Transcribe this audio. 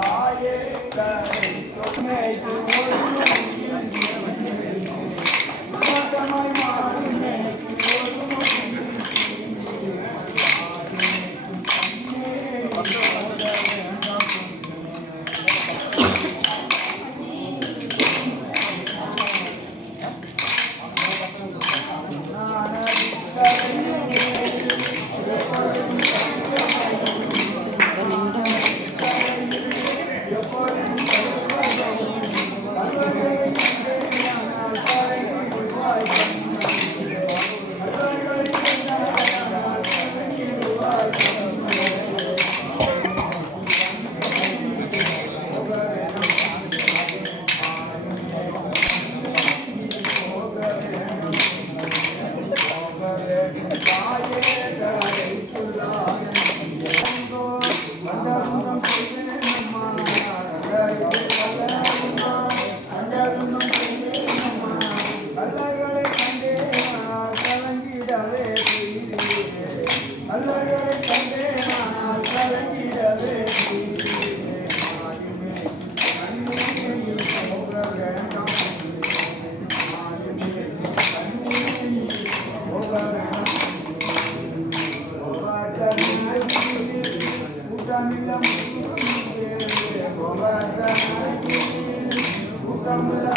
Yeah, yeah, yeah. Amen.